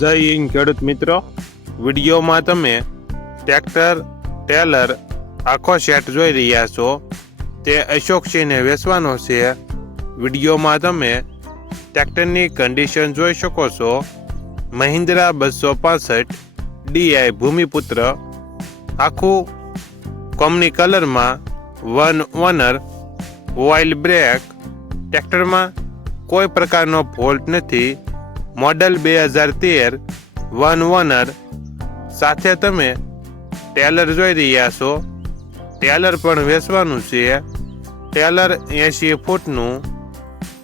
જય હિન્દ ખેડૂત મિત્રો, વિડીયોમાં તમે ટ્રેક્ટર ટેલર આખો સેટ જોઈ રહ્યા છો. તે અશોકસિંહને વેચવાનો છે. વિડીયોમાં તમે ટ્રેક્ટરની કન્ડિશન જોઈ શકો છો. મહિન્દ્રા 265 DI ભૂમિપુત્ર, આખું કંપની કલરમાં, વન ઓનર, ઓઇલ બ્રેક. ટ્રેક્ટરમાં કોઈ પ્રકારનો ફોલ્ટ નથી. Model 2013, one honour. સાથે તમે ટેલર જોઈ રહ્યા છો. ટેલર પણ વેચવાનું છે. ટેલર 80 ફૂટનું.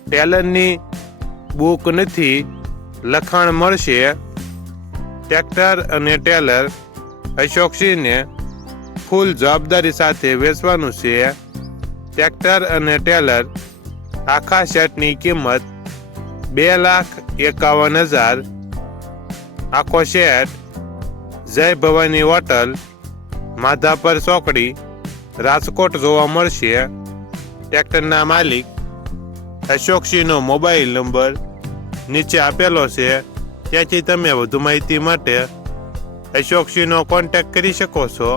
ટેલરની બુક નથી, લખાણ મળશે. ટ્રેક્ટર અને ટેલર અશોકસિંહને ફૂલ જવાબદારી સાથે વેચવાનું છે. ટ્રેક્ટર અને ટેલર આખા સેટની કિંમત 2,51,000. આખો સેટ જય ભવાની હોટલ, માધાપર ચોકડી, રાજકોટ જોવા મળશે. ટ્રેક્ટરના માલિક અશોકસિંહનો મોબાઈલ નંબર નીચે આપેલો છે. ત્યાંથી તમે વધુ માહિતી માટે અશોકસિંહનો કોન્ટેક્ટ કરી શકો છો.